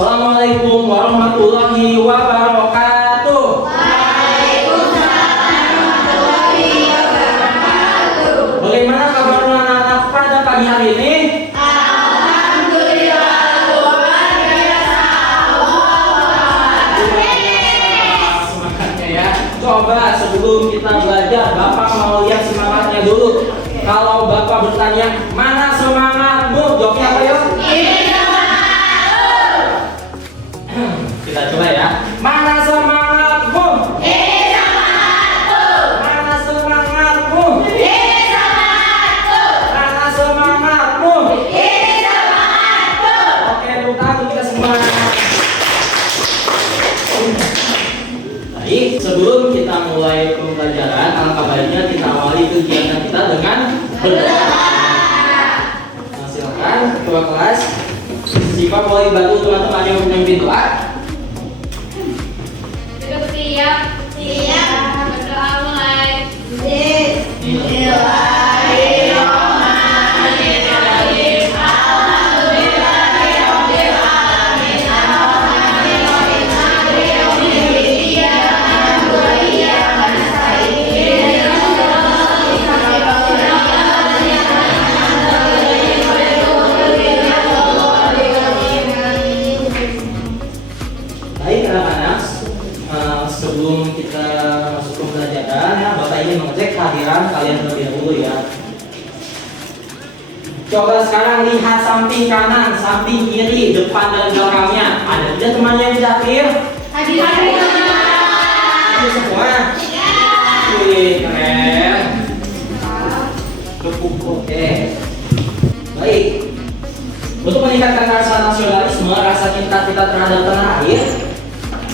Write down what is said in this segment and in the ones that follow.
Assalamualaikum warahmatullahi wabarakatuh. Waalaikumsalam warahmatullahi wabarakatuh. Bagaimana kabar anak-anak pada pagi hari ini? Alhamdulillah luar biasa. Semangatnya ya. Coba sebelum kita belajar, Bapak mau lihat semangatnya dulu. Kalau Bapak bertanya, mana semangatmu? Jawabnya apa yuk? Kita coba ya. Mana semangatmu? Mana semangatmu? Mana semangatmu? Oke, buka kita semua. Baik, sebelum kita mulai pembelajaran, alangkah baiknya kita awali kegiatan kita dengan berdoa. Nah, silakan ketua kelas. Siapa boleh bantu teman-teman yang memimpin doa? Siap. Berdoa mulai. Bismillahirrahmanirrahim. Alhamdulillahirabbil alamin. Arrahmanirrahim. Maliki yaumiddin. Iyyaka na'budu wa iyyaka nasta'in. Ihdinas siratal mustaqim. Siratal ladzina an'amta 'alaihim ghairil maghdubi 'alaihim waladdallin. Baik anak-anak, sebelum kita masuk ke pembelajaran ya, Bapak ingin mengecek kehadiran kalian terlebih dahulu ya. Coba sekarang lihat samping kanan, samping kiri, depan dan belakangnya. Ada tidak teman yang tidak hadir? Hadir. Itu semua. Wih, keren. Cukup oke. Baik. Untuk meningkatkan rasa nasionalisme, rasa cinta kita terhadap tanah air,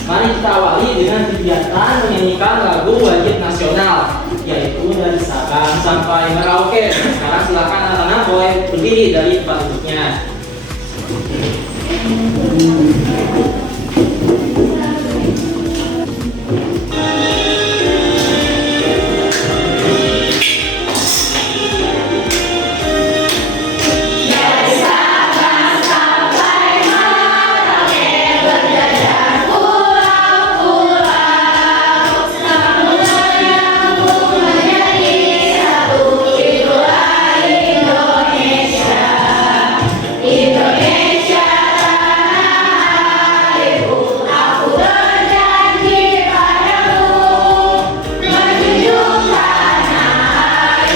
mari kita awali dengan kegiatan menyanyikan lagu wajib nasional, yaitu dari Sabang sampai Merauke. Sekarang silakan anak-anak boleh berdiri dari tempat duduknya. Indonesia tanah airku, aku berjanji padamu menjunjung tanah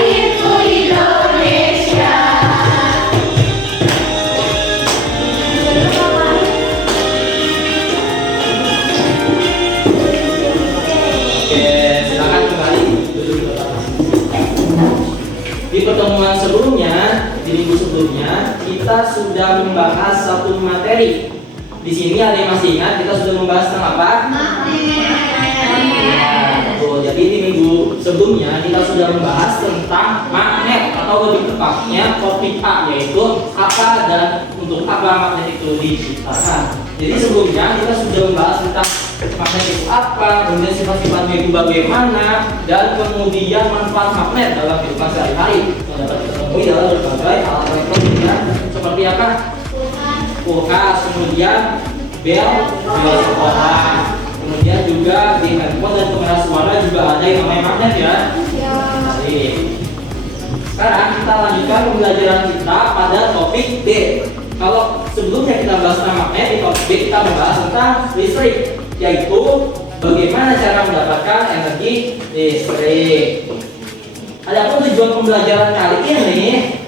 airku Indonesia. Oke, silakan kembali duduk di tempat masing-masing. Di pertemuan sebelumnya, di minggu sebelumnya, kita sudah membahas satu materi. Di sini ada yang masih ingat kita sudah membahas tentang apa? Betul. Jadi di minggu sebelumnya kita sudah membahas tentang magnet atau lebih tepatnya topik A, yaitu apa dan untuk apa magnet itu diciptakan. Jadi sebelumnya kita sudah membahas tentang magnet itu apa, kemudian sifat-sifatnya itu bagaimana, dan kemudian manfaat magnet dalam kehidupan sehari-hari yang dapat kita temui dalam berbagai alat elektronik seperti apa? Kulkas, kemudian bel sekolah, kemudian juga di handphone dan pengeras suara juga ada yang namanya magnet ya. Baik. Sekarang kita lanjutkan pembelajaran kita pada topik B. Kalau sebelumnya kita bahas tentang magnet, di topik B kita membahas tentang listrik, yaitu bagaimana cara mendapatkan energi listrik. Adapun tujuan pembelajaran kali ini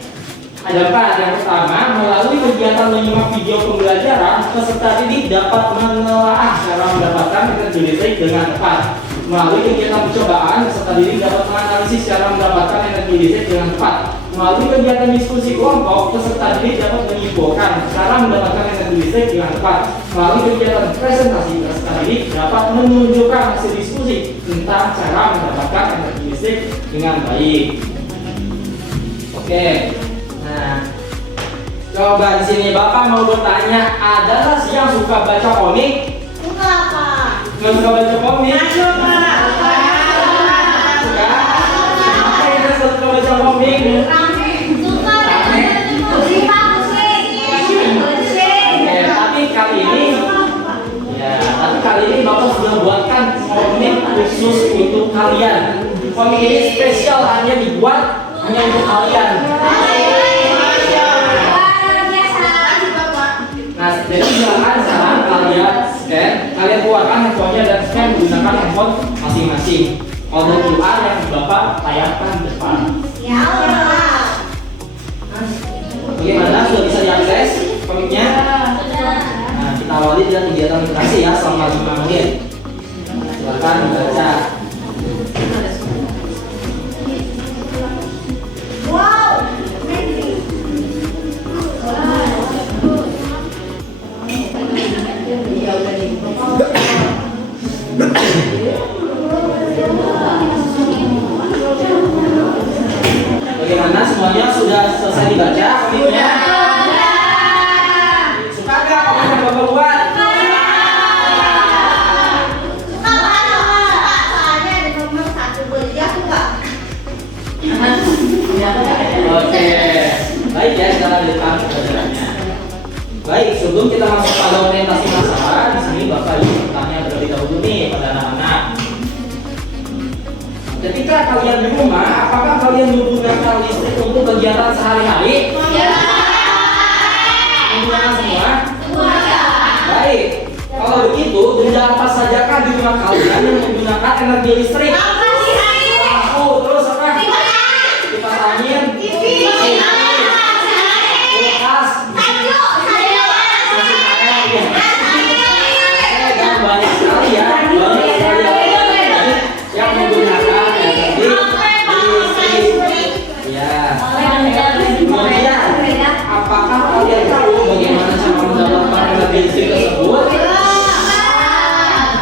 ada 4. Yang pertama, melalui kegiatan menyimak video pembelajaran, peserta didik dapat menelaah cara mendapatkan energi listrik dengan tepat. Melalui kegiatan percobaan, peserta didik dapat menganalisis cara mendapatkan energi listrik dengan tepat. Melalui kegiatan diskusi kelompok, peserta didik dapat menyimpulkan cara mendapatkan energi listrik dengan tepat. Melalui kegiatan presentasi, peserta didik dapat menunjukkan hasil diskusi tentang cara mendapatkan energi listrik dengan baik. Oke. Nah, coba di sini Bapak mau bertanya, ada nggak sih yang suka baca komik? Enggak, Pak. Nggak suka baca komik? Ayo, Pak. Suka? Apa yang suka baca komik? Suka. Musik, Pak, musik. khusus untuk kalian. Komik ini spesial, hanya dibuat hanya untuk kalian. Nah, jadi silakan sekarang kalian scan, kalian keluarkan handphonenya dan scan menggunakan handphone masing-masing. Kode QR yang Bapak tayangkan di depan. Bagaimana? Sudah bisa diakses komiknya? Nah, kita awali dengan kegiatan literasi ya selama 5 menit. Silakan dibaca. Bagaimana, semuanya sudah selesai dibaca komiknya? Suka nggak komik yang Bapak buat? Oke, baik ya, sekarang di depan pelajarannya. Baik, sebelum kita masuk pada orientasi masalah, di sini Bapak ingin bertanya terlebih dahulu nih pada anak-anak. Ketika kalian di rumah, apakah kalian menggunakan listrik untuk kegiatan sehari-hari? Menggunakan semua? Baik, kalau begitu, benda apa sajakah di rumah kalian yang menggunakan energi listrik? Lampu, terus apa? Kipas angin, kulkas, dan banyak sekali ya, banyak sekali yang menggunakan energi listrik. Ya. Kemudian, apakah kalian tahu bagaimana cara mendapatkan energi listrik tersebut?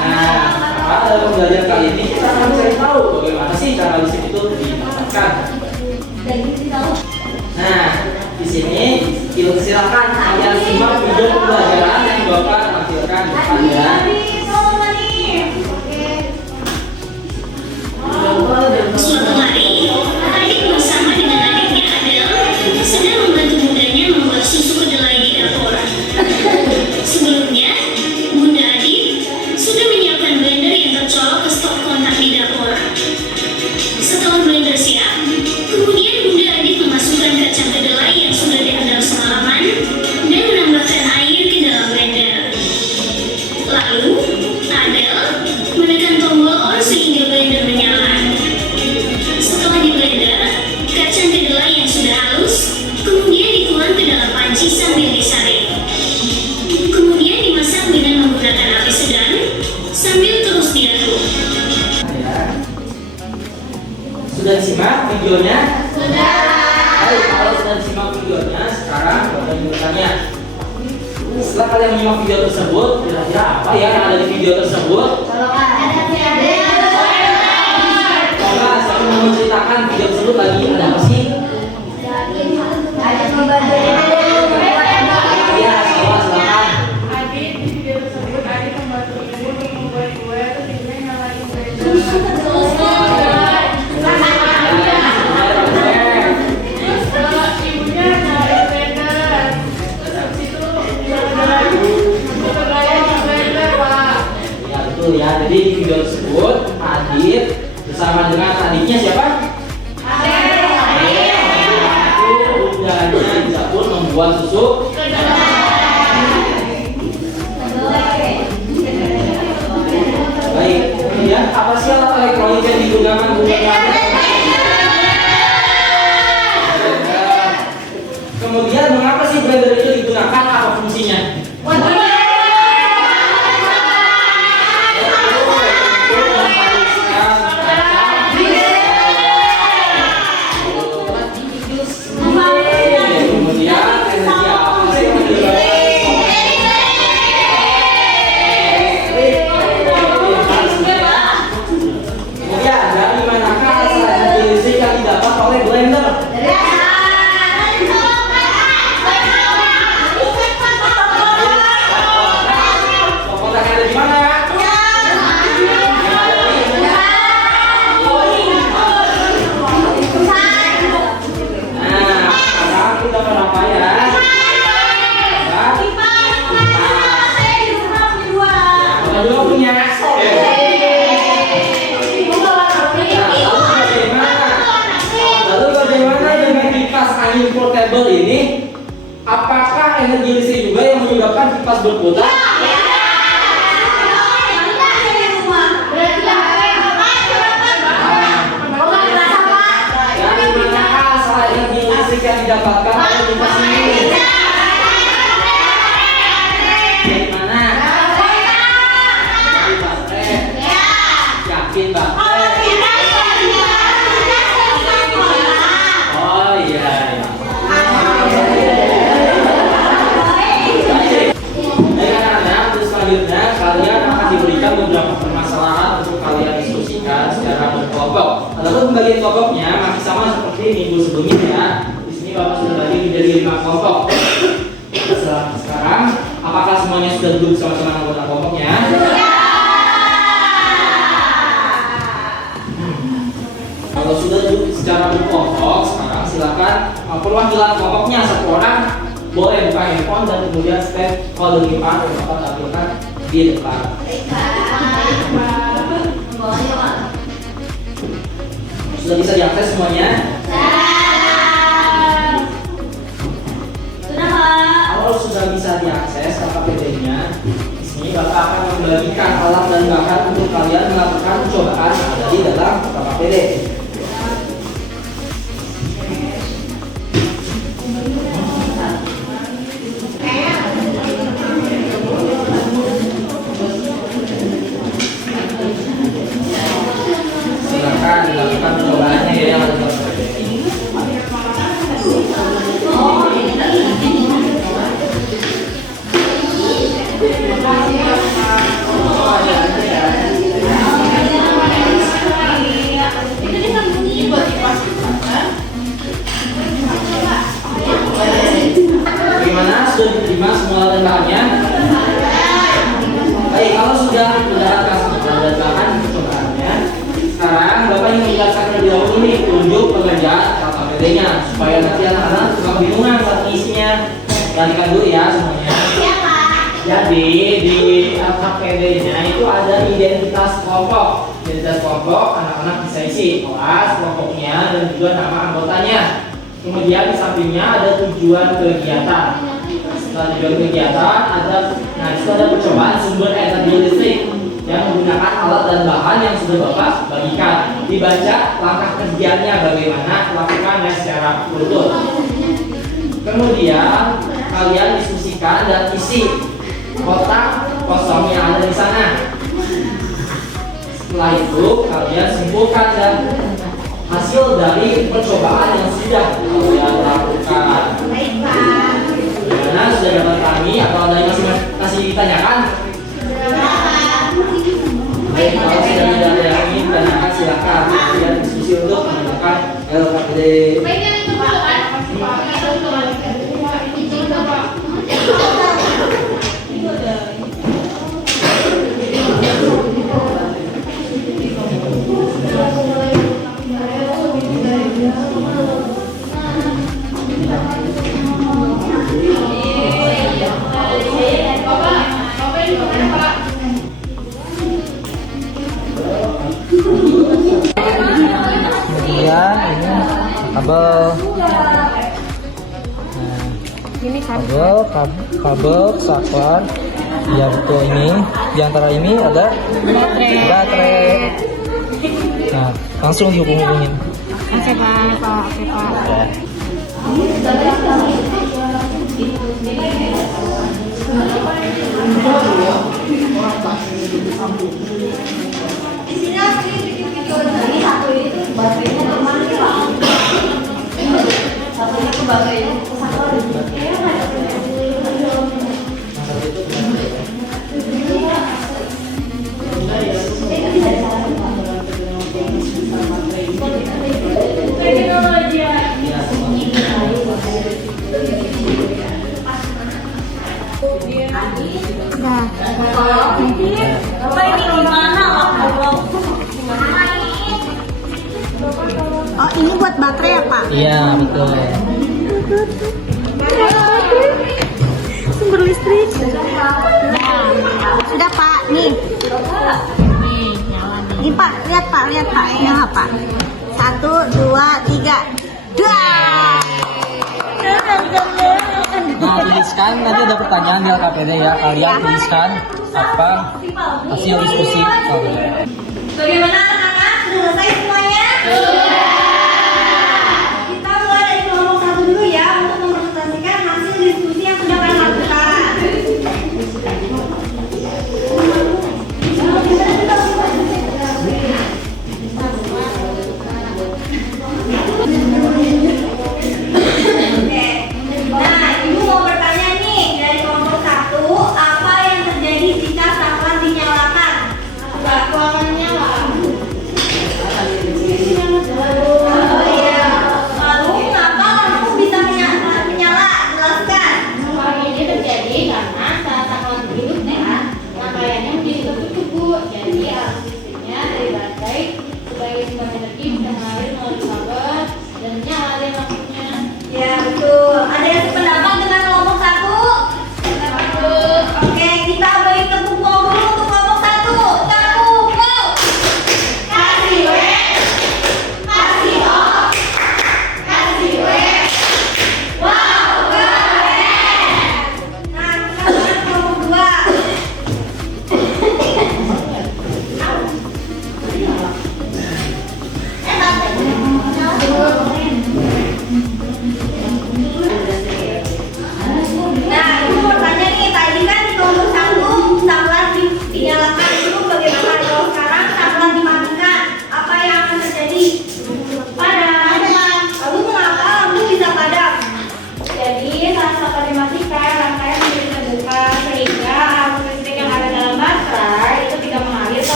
Nah, pada pembelajaran kali ini kita akan mencari tahu bagaimana sih cara listrik itu didapatkan. Nah, di sini silakan kalian simak video pembelajaran yang Bapak tampilkan di depan ya. Suatu hari, adik bersama dengan adiknya Adele sedang membantu bundanya membuat susu kedelai di dapur. Sebelumnya, Bunda Adik sudah menyiapkan blender yang tercolok ke stop kontak di dapur. Setelah blender siap, kemudian Bunda Adik memasukkan kacang kedelai yang sudah direndam semalaman dan menambahkan air ke dalam blender. Lalu, Adele menekan tombol on sehingga blender menyala. Setelah di blender, kacang kedelai yang sudah halus kemudian dituang ke dalam panci sambil disaring. Kemudian dimasak dengan menggunakan api sedang sambil terus diaduk. Sudah disimak videonya? Baik, kalau sudah disimak videonya, sekarang Bapak ingin bertanya. Setelah kalian menyimak video tersebut, kira-kira apa ya yang ada di video tersebut? Coba saya mau menceritakan video tersebut lagi, ada apa sih? Ya, silakan. Adik di video tersebut Adik membantu ibu untuk membuat kue, terus ibunya nyalain blender. Terus ibunya nyalain blender. Terus habis itu kedelai di blender, Pak. Ya betul ya. Jadi di video tersebut Adit bersama dengan adiknya siapa? Bundanya di dapur membuat susu. Baik, kemudian apa sih alat elektronik yang digunakan bundanya? Kemudian mengapa sih blender itu digunakan? Apa fungsinya? Kemudian dari manakah bikin Mbak? Kalau kita sudah selesai sekolah. Oh iya. Baik anak-anak, terus selanjutnya kalian akan diberikan beberapa permasalahan untuk kalian diskusikan secara berkelompok. Adapun pembagian kelompoknya masih sama seperti minggu sebelumnya ya. Di sini Bapak sudah bagi menjadi 5 kelompok. Sekarang, apakah semuanya sudah duduk sama-sama anggota kelompoknya? Kalau sudah duduk secara berkelompok, sekarang silakan perwakilan kelompoknya satu orang boleh buka handphone dan kemudian stand holding depan yang Bapak tampilkan di depan. Sudah bisa diakses semuanya? Kalau sudah bisa diakses KKPD-nya, di sini Bapak akan membagikan alat dan bahan untuk kalian melakukan percobaan yang ada di dalam KKPD. Silakan dilakukan percobaannya ya yang ada di KKPD. Bagaimana? Sudah diterima semua alat dan bahannya? Baik, kalau sudah mendapatkan semua alat dan bahan percobaannya, sekarang Bapak ingin menjelaskan terlebih dahulu nih tunjuk pengerjaan KKPD-nya supaya nanti anak-anak suka kebingungan saat mengisinya. Gantikan dulu ya semuanya. Jadi di KKPD-nya itu ada identitas kelompok. Identitas kelompok anak-anak bisa isi kelas, kelompoknya, dan juga nama anggotanya. Kemudian di sampingnya ada tujuan kegiatan. Setelah tujuan kegiatan itu ada percobaan sumber energi listrik yang menggunakan alat dan bahan yang sudah Bapak bagikan. Dibaca langkah kerjanya bagaimana, lakukannya secara beruntun. Kemudian kalian diskusikan dan isi kotak kosong yang ada di sana. Setelah itu kalian simpulkan dan hasil dari percobaan yang sudah kalian lakukan. Bagaimana, sudah dapat kami atau ada yang masih ditanyakan? Baik, kalau sudah tidak ada yang ingin ditanyakan silakan kalian diskusi untuk menggunakan LKPD. Kemudian ini kabel, kabel saklar yang ke ini. Di antara ini ada baterai. Nah, langsung dihubung-hubungin. Oke Pak. Di sini aku bikin video ini satu ini tuh baterainya kemana sih Pak? Satunya ke baterai satu Bapak ini gimana Oh ini buat baterai ya Pak? Iya, betul. Sumber listrik. Sudah Pak, nih. Nih, nyala nih. Ini Pak, lihat Pak, nyala Pak. 1, 2, 3. Dah. Nah, tuliskan, nanti ada pertanyaan di LKPD ya. Kalian tuliskan apa hasil diskusi kalian. Bagaimana anak-anak? Sudah selesai semuanya? Sudah. Kita mulai dari kelompok 1 dulu ya untuk mempresentasikan hasil diskusi yang sudah kalian lakukan.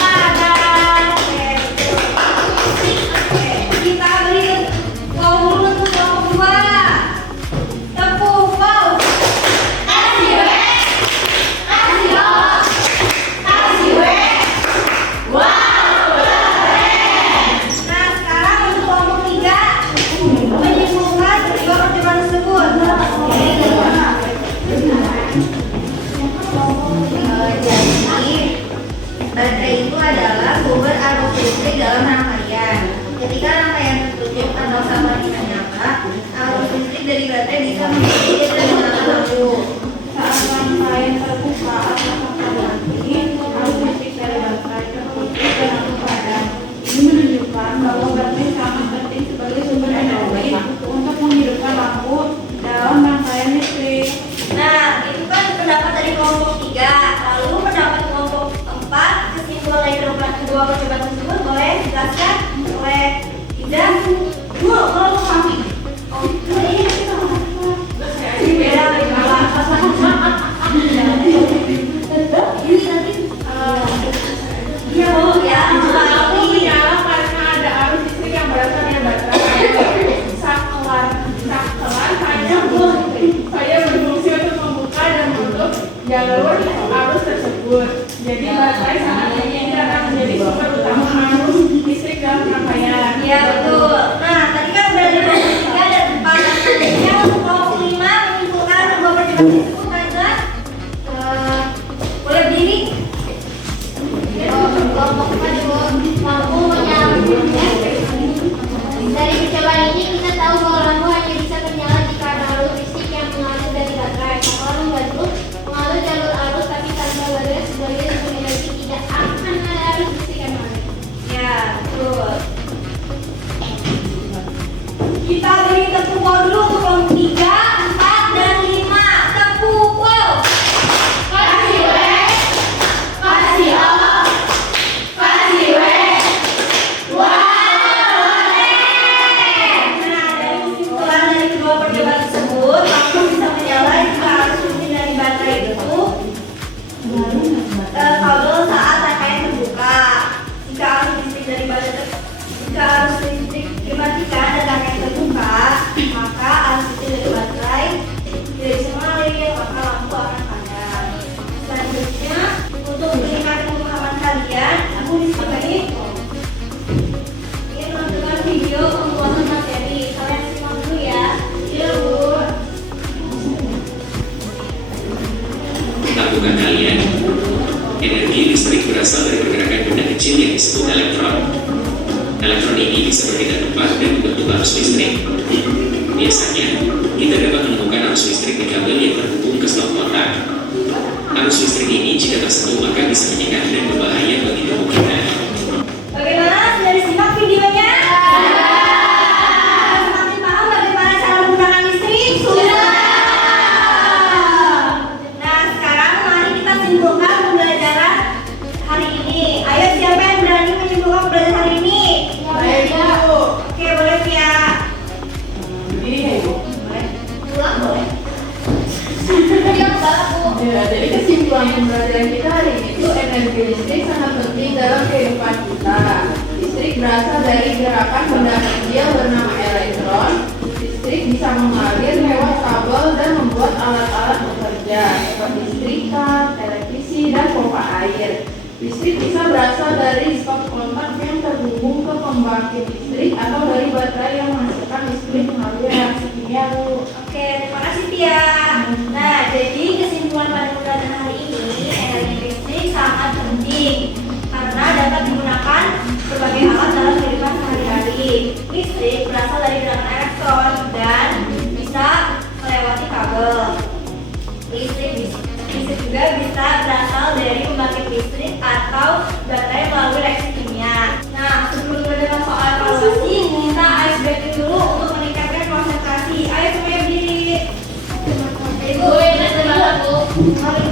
Semangat. Oke, kita beri wow dulu untuk kelompok 2. Tepuk wow. Kasih we. Kasih o. Kasih we. Wow, keren. Nah, sekarang untuk kelompok 3 menyimpulkan kedua percobaan tersebut. Jadi, baterai itu adalah sumber arus listrik dalam rangkaian. Ketika rangkaian tertutup atau sama tidak nyala, arus listrik dari baterai bisa mengalir dan menyalakan lampu. Saat rangkaian terbuka atau terganti, arus listrik dari baterai tertutup dan lampu padam. Ini menunjukkan bahwa baterai sangat penting sebagai sumber energi untuk menghidupkan lampu dalam rangkaian listrik. Nah, itu kan pendapat dari kelompok 3. Lalu pendapat kelompok 4, kesimpulan dari kedua percobaan tersebut boleh dijelaskan oleh Ida. Dua, kelompok kami. Oh, ini kita beda Iya, Bu, ya. Lampu menyala karena ada arus listrik yang berasal dari baterai. Saklar hanya saya berfungsi untuk membuka dan menutup jalur arus tersebut. Jadi baterai sangat penting karena menjadi sumber utama arus listrik dalam rangkaian. Iya, betul. Nah, tadi kan udah ada kelompok 3 dan 4. Selanjutnya untuk kelompok 5 menyimpulkan kedua percobaan tersebut adalah boleh berdiri. Kelompok 4 lampu menyala. Dari percobaan ini kita tahu bahwa lampu hanya bisa menyala jika ada arus listrik yang mengalir dari baterai. Kalau membantu mengalir jalur arus tapi tanpa baterai sebagai sumber energi tidak akan ada arus listrik yang mengalir. Ya, betul. Kita beri tepuk wow dulu untuk kelompok 3, 4, dan 5. Tepuk wow. Kasih we, kasih o, kasih we. Nah, dari kesimpulan dari kedua percobaan tersebut, lampu bisa menyala jika arus listrik dari baterai itu kabel saat rangkaian terbuka. Jika arus listrik dimatikan dan rangkaian terbuka, maka arus listrik dari baterai tidak bisa mengalir, maka lampu akan padam. Selanjutnya, untuk meningkatkan pemahaman kalian, aku di sini ingin menunjukkan video pembuatan materi. Kalian simak dulu ya. Iya, Bu. Tahukah kalian, energi listrik berasal dari pergerakan benda kecil yang disebut elektron. Elektron ini bisa berpindah tempat dan membentuk arus listrik. Biasanya, kita dapat menemukan arus listrik di kabel yang terhubung ke stop kontak. Arus listrik ini jika tersentuh maka bisa menyengat dan berbahaya bagi tubuh kita. Bagaimana? Sudah disimak videonya? Semakin paham bagaimana cara menggunakan listrik? Sudah. Nah, sekarang mari kita simpulkan pembelajaran hari ini. Ayo, siapa yang berani menyimpulkan pembelajaran hari ini? Baik, Bu. Oke, boleh Via. Ini, Bu. Pulang boleh. Ya, jadi kesimpulan pembelajaran kita hari ini itu energi listrik sangat penting dalam kehidupan kita. Listrik berasal dari gerakan benda kecil bernama elektron. Listrik bisa mengalir lewat kabel dan membuat alat-alat bekerja seperti setrika, televisi, dan pompa air. Listrik bisa berasal dari stop kontak yang terhubung ke pembangkit listrik atau dari baterai yang menghasilkan listrik melalui reaksi kimia. Oke, terima kasih Tia. Nah, jadi kesimpulan pada pembelajaran hari ini, energi listrik sangat penting karena dapat digunakan berbagai alat dalam kehidupan sehari-hari. Listrik berasal dari gerakan elektron dan bisa melewati kabel. Listrik juga bisa berasal dari pembangkit listrik atau baterai melalui reaksi kimia. Nah, sebelum belajar soal evaluasi, kita ice breaking dulu untuk meningkatkan konsentrasi. Ayo semuanya berdiri. Ibu, mari.